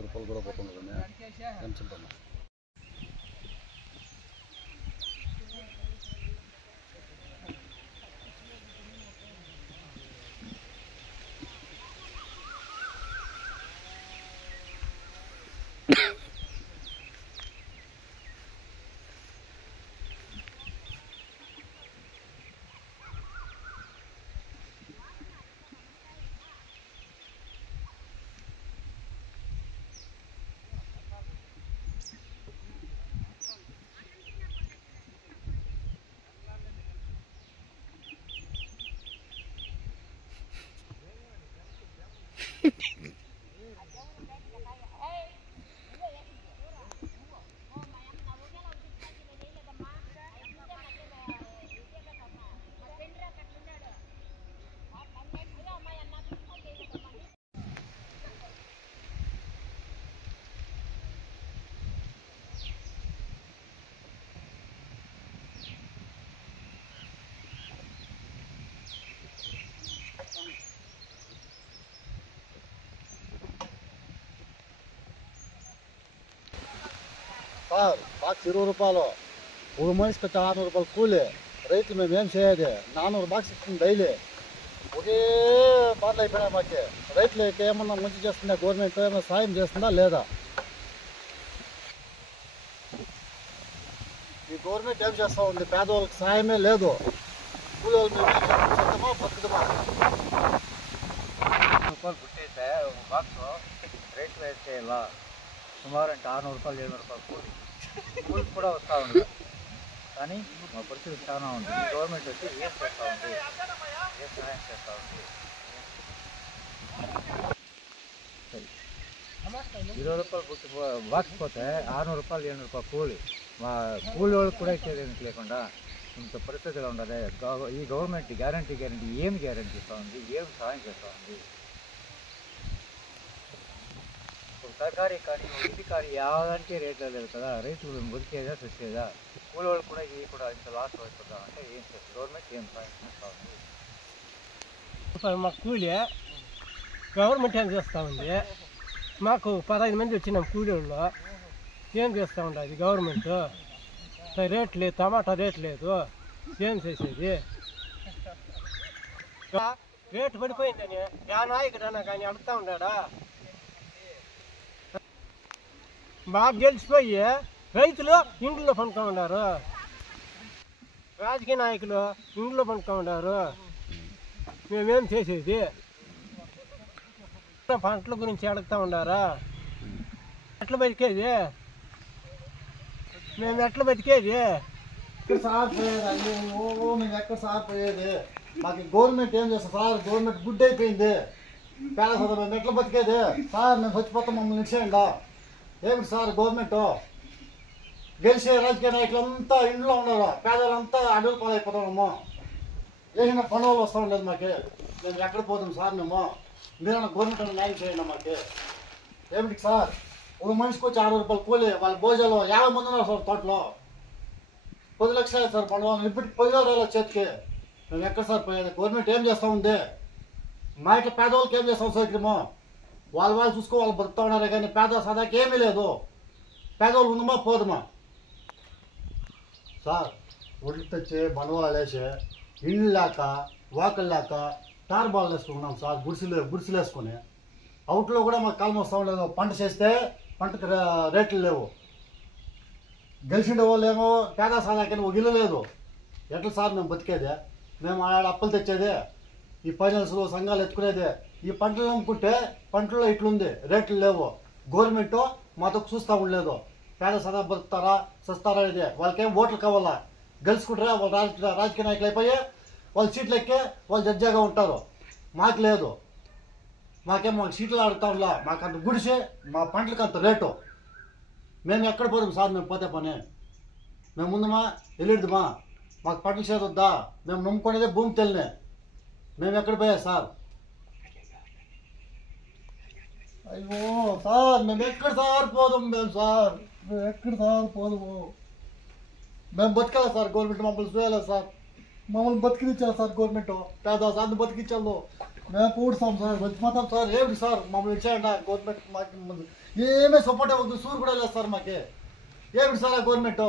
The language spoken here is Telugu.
రూపాయలు కూడా పోతుంది ఎంత చెప్పండి. సార్ బాక్స్ 20 రూపాయలు, ఒక మనిషికి 600 రూపాయలు కూలి. రైతులు మేము ఏం చేయాలి? 400 బాక్స్ ఇస్తుంది డైలీ. ఒకే బాధలు అయిపోయినాయి మాకు. రైతులకి ఏమన్నా మంచి చేస్తుందా? గవర్నమెంట్ ఏమైనా సాయం చేస్తుందా లేదా? ఈ గవర్నమెంట్ ఏం చేస్తూ ఉంది? పేదవాళ్ళకి సాయమే లేదు. కూలి వాళ్ళు మేము చేద్దామా బతుకుదామా? రూపాయలు పుట్టేస్తే ఒక బాక్స్ రేట్ వేస్తే ఇలా సుమారు అంటే 600 రూపాయలు 700 రూపాయలు కూలి కూడా వస్తూ ఉంది. కానీ మా పరిస్థితి చాలా ఉంది. గవర్నమెంట్ వచ్చి ఏం చేస్తూ ఉంది? ఏం సహాయం చేస్తూ ఉంది? 20 రూపాయలు పుట్టి బాక్స్ పోతే 600 రూపాయలు 700 రూపాయలు కూలి. మా కూలి వాళ్ళకి కూడా ఇచ్చేది లేకుండా ఇంత పరిస్థితిలో ఉండదు. ఈ గవర్నమెంట్ గ్యారంటీ ఏం గ్యారంటీ ఇస్తూ ఉంది? ఏం సహాయం చేస్తూ ఉంది? తరకారీ కానీ ఇంటి కానీ యావంటి రేట్లో లేదు కదా. రైతులు బతికేదా తెచ్చేదా? కూలి వాళ్ళు కూడా ఇవి కూడా ఇంత లాస్ అవుతుందా అంటే ఏం చేస్తుంది గవర్నమెంట్? ఏం సహాయం చేస్తూ ఉంది? మాకు కూలి గవర్నమెంట్ ఏం చేస్తూ ఉంది? మాకు 15 మంది వచ్చినాం కూలి వాళ్ళు. ఏం చేస్తూ ఉండదు గవర్నమెంట్? రేట్ లేదు, టమాటా రేట్ లేదు, ఏం చేసేది? రేటు పడిపోయిందని యా నాయకుడన్నా కానీ అడుగుతూ ఉన్నాడా? బాగా గెలిచిపోయి రైతులు ఇంట్లో పండుకో ఉన్నారు, రాజకీయ నాయకులు ఇంట్లో పండుకో ఉన్నారు. మేమేం చేసేది? పంటల గురించి అడుగుతూ ఉన్నారా? ఎట్లా బతికేది? మేము ఎట్లా బతికేది? సార్ పోయేది మేము ఎక్కడ సార్ పోయేది? మాకు గవర్నమెంట్ ఏం చేస్తాం సార్? గవర్నమెంట్ గుడ్ అయిపోయింది. పేద సార్ మేము ఎట్లా బతికేది సార్? మేము చచ్చిపోతాం, మమ్మల్ని ఇచ్చేయండి. ఏమిటి సార్ గవర్నమెంట్? గెలిచే రాజకీయ నాయకులంతా ఇంట్లో ఉన్నారు, పేదలంతా అడుగు పాలైపోతాము. వేసిన పనులు వస్తూ ఉండలేదు మాకు. మేము ఎక్కడ పోతాం సార్? మేము మీరైనా గవర్నమెంట్ న్యాయం చేయండి మాకు. ఏమిటి సార్? ఒక మనిషికి వచ్చి 600 రూపాయలు కూలి. వాళ్ళ భోజనాలు 50 మంది ఉన్నారు సార్ తోటలో. 10 లక్షలు సార్ పండుగ. ఇప్పటికి 10,000 రావాలి చేతికి. మేము ఎక్కడ సార్ పోయేది? గవర్నమెంట్ ఏం చేస్తూ ఉంది? మా ఇట్లా పేదవాళ్ళకి ఏం చేస్తాం సౌకర్యమో? వాళ్ళు చూసుకో, వాళ్ళు బతుకుతూ ఉన్నారు. కానీ పేద సదాకి ఏమీ లేదు. పేదవాళ్ళు ఉందమా పోదమా సార్? ఒడ్లు తెచ్చి బండవాళ్ళు వేసి ఇళ్ళు లేక వాకలు లేక టార్బాల్ వేసుకున్నాం సార్. గుడిసెలు వేసుకొని అవుట్లో కూడా మాకు కాలం వస్తూ ఉండలేదు. పంట చేస్తే పంటకు రేట్లు లేవు. గెలిచిండే వాళ్ళు ఏమో పేద సాదాకని ఒక ఇల్లు లేదు. ఎట్లా సార్ మేము బతికేదే? మేము ఆడ అప్పులు తెచ్చేదే, ఈ ఫైనాన్స్లో సంఘాలు ఎత్తుకునేదే. ఈ పంటలు అమ్ముకుంటే పంటల్లో ఇట్లుంది, రేట్లు లేవు. గవర్నమెంట్ మాతో చూస్తూ ఉండలేదు. పేద సదా బతుకుతారా సస్తారా అనేది. వాళ్ళకేం ఓట్లు కావాలా? గెలుచుకుంటారా వాళ్ళు రాజకీయ నాయకులు అయిపోయి వాళ్ళు సీట్లు ఎక్కే వాళ్ళు జడ్జిగా ఉంటారు. మాకు లేదు. మాకు సీట్లు ఆడుతా ఉండలా. మాకు అంత గుడిసే, మా పంటలకు అంత రేటు. మేము ఎక్కడ పోదాం సార్? మేము పోతే పని మేము ముందుమా వెళ్ళిద్దామా? మాకు పంటలు చేరొద్దా? మేము నమ్ముకునేదే భూమి తెల్లినే. మేము ఎక్కడ పోయా సార్? అయ్యో సార్ మేము ఎక్కడ సార్ పోదాం? మేము సార్ మేము ఎక్కడ సార్ పోదాము? మేము బతకాలి సార్. గవర్నమెంట్ మమ్మల్ని చూడాలి సార్. మమ్మల్ని బతికినిచ్చారు సార్ గవర్నమెంట్ పేద సార్ని బతికిచ్చారు మేము కూడుస్తాం సార్ బతికిపోతాం సార్ ఏమిటి సార్ మమ్మల్ని ఇచ్చాయంట గవర్నమెంట్ మాకు ముందు ఏమీ సపోర్ట్ అవ్వదు సూరు కూడా లేదు సార్ మాకే ఏమిటి సార్ ఆ గవర్నమెంట్